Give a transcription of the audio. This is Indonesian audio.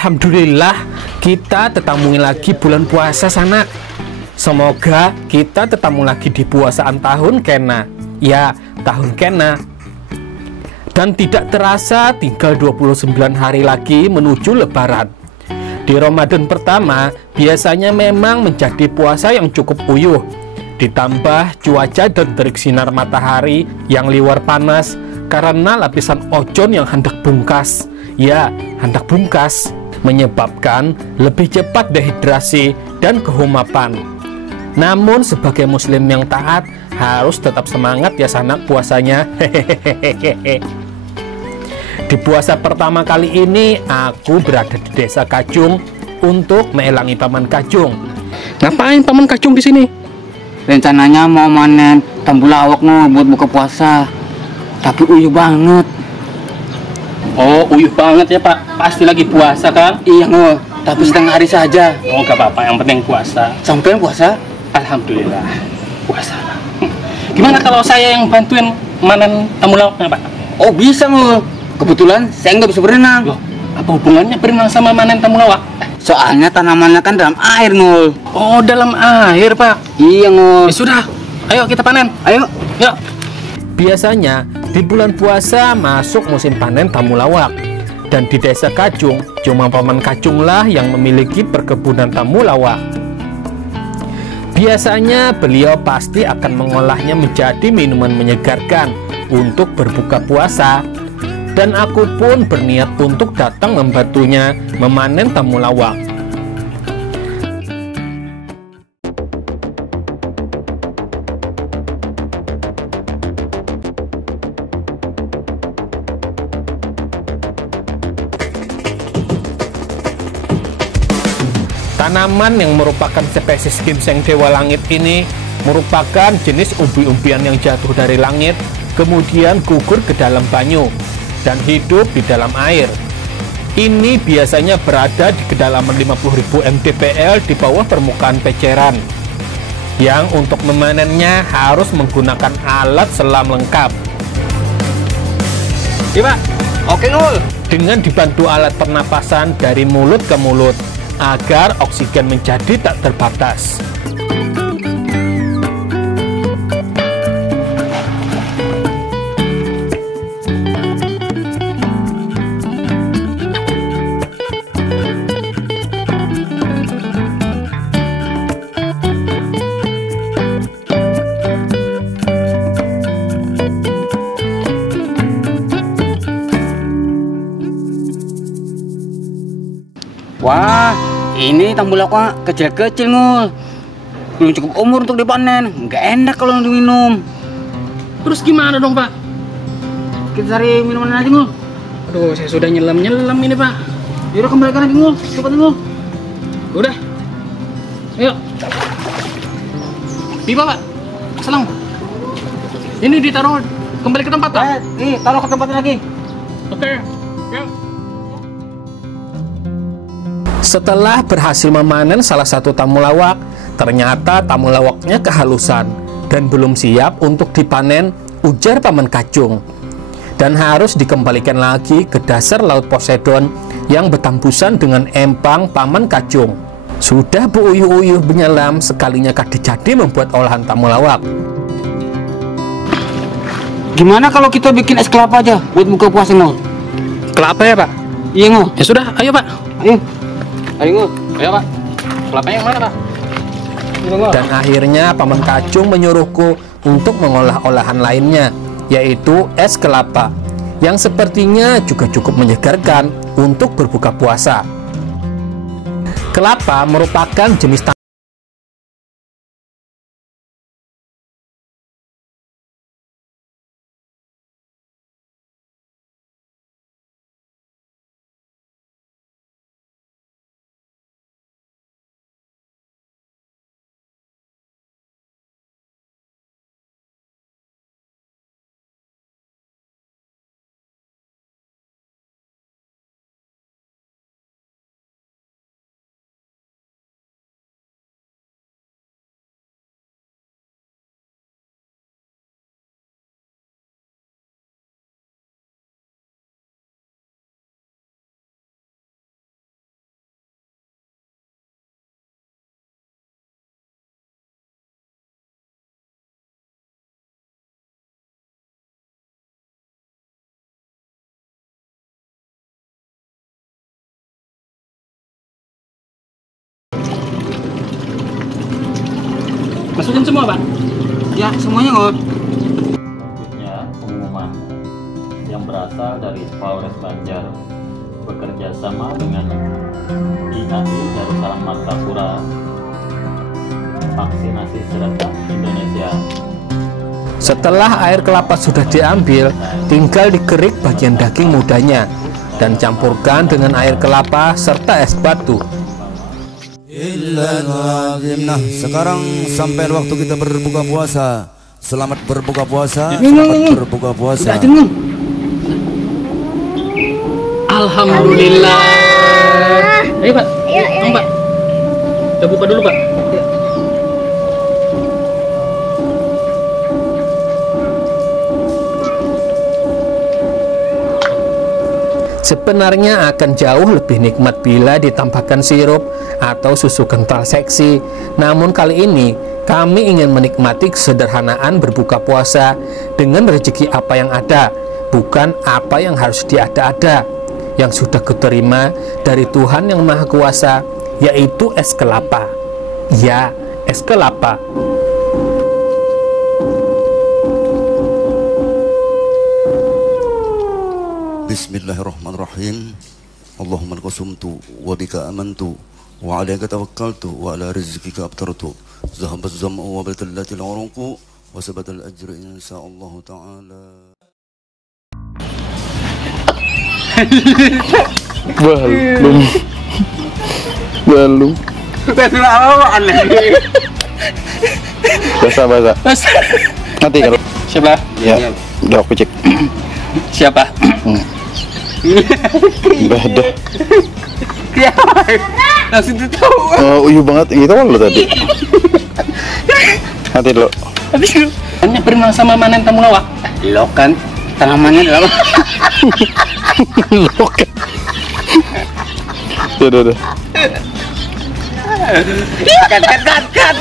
Alhamdulillah, kita ketemu lagi bulan puasa sanak. Semoga kita ketemu lagi di puasaan tahun kena. Ya, tahun kena. Dan tidak terasa tinggal 29 hari lagi menuju lebaran. Di Ramadan pertama, biasanya memang menjadi puasa yang cukup uyuh. Ditambah cuaca dan terik sinar matahari yang liwar panas karena lapisan ozon yang hendak bungkas. Ya, hendak bungkas, menyebabkan lebih cepat dehidrasi dan kehumapan. Namun sebagai muslim yang taat harus tetap semangat ya sanak puasanya. Hehehe. Di puasa pertama kali ini aku berada di Desa Kajung untuk meelangi Paman Kajung. Ngapain Paman Kajung di sini? Rencananya mau manen temulawak buat buka puasa. Tapi uyuh banget. Oh, uyuh banget ya Pak. Pasti lagi puasa kan? Iya tapi setengah hari saja. Oh, gak apa-apa, yang penting puasa. Sampai puasa? Alhamdulillah, puasa. Gimana kalau saya yang bantuin manen temulawaknya Pak? Oh bisa Kebetulan saya nggak bisa berenang. Loh, apa hubungannya berenang sama manen temulawak? Soalnya tanamannya kan dalam air Oh, dalam air Pak? Iya Ya sudah, ayo kita panen. Ayo. Yuk. Biasanya di bulan puasa masuk musim panen temulawak. Dan di Desa Kajung, cuma Paman Kajunglah yang memiliki perkebunan temulawak. Biasanya beliau pasti akan mengolahnya menjadi minuman menyegarkan untuk berbuka puasa. Dan aku pun berniat untuk datang membantunya memanen temulawak. Tanaman yang merupakan spesies ginseng dewa langit ini merupakan jenis umbi-umbian yang jatuh dari langit, kemudian gugur ke dalam banyu, dan hidup di dalam air. Ini biasanya berada di kedalaman 50.000 mdpl di bawah permukaan peceran, yang untuk memanennya harus menggunakan alat selam lengkap. Iya Pak? Oke Dengan dibantu alat pernapasan dari mulut ke mulut, agar oksigen menjadi tak terbatas. Wah, ini temulawak kecil-kecil belum cukup umur untuk dipanen. Nggak enak kalau diminum. Terus gimana dong Pak? Kita cari minuman aja Aduh, saya sudah nyelam ini Pak. Yaudah kembalikan lagi cepat Udah. Ayo. Pipa Pak. Selang. Ini ditaruh kembali ke tempat Pak. Taruh ke tempatnya lagi. Oke. Yuk. Setelah berhasil memanen salah satu temulawak, ternyata temulawaknya kehalusan dan belum siap untuk dipanen, ujar Paman Kajung. Dan harus dikembalikan lagi ke dasar Laut Poseidon yang bertembusan dengan empang Paman Kajung. Sudah beuyuh-uyuh menyelam, sekalinya kadi jadi membuat olahan temulawak. Gimana kalau kita bikin es kelapa aja buat buka puasa Kelapa ya Pak? Iya Ya sudah, ayo Pak. Ayo Pak. Kelapanya yang mana Pak? Dan akhirnya Paman Kajung menyuruhku untuk mengolah olahan lainnya, yaitu es kelapa, yang sepertinya juga cukup menyegarkan untuk berbuka puasa. Kelapa merupakan jenis Masukin semua, Pak. Ya, semuanya ngul. Selanjutnya, pengumuman yang berasal dari Polres Banjar bekerja sama dengan IAI Darussalam Martapura Vaksinasi Serentak Indonesia. Setelah air kelapa sudah diambil, tinggal dikerik bagian daging mudanya dan campurkan dengan air kelapa serta es batu. Nah, sekarang sampai waktu kita berbuka puasa. Selamat berbuka puasa. Selamat berbuka puasa. Alhamdulillah. Ayo, Pak. Iya. Pak. Kita buka dulu, Pak. Sebenarnya akan jauh lebih nikmat bila ditambahkan sirup atau susu kental seksi. Namun kali ini kami ingin menikmati kesederhanaan berbuka puasa dengan rezeki apa yang ada, bukan apa yang harus diada-ada, yang sudah kuterima dari Tuhan yang Maha Kuasa, yaitu es kelapa. Ya, es kelapa. Bismillahirrahmanirrahim. Allahumma laka sumtu wa bika amantu wa alayka tawakkaltu wa ala rizqika abtartu. Zahaba az-zam'u wa batallati al-uruqu wa sabata al-ajru insyaallah ta'ala. Belum. Betul apaan lagi? Basah. Nanti kalau Siapa? ya, udah aku cek. Siapa? Beda. Ya, langsung tahu. Oh, uyu banget gitu kan lo tadi. Nanti lo. Habis lu. Hanya berenang sama manen tamu lawak. Lo kan tanamannya dalam. Lo kan. Udah. Kat.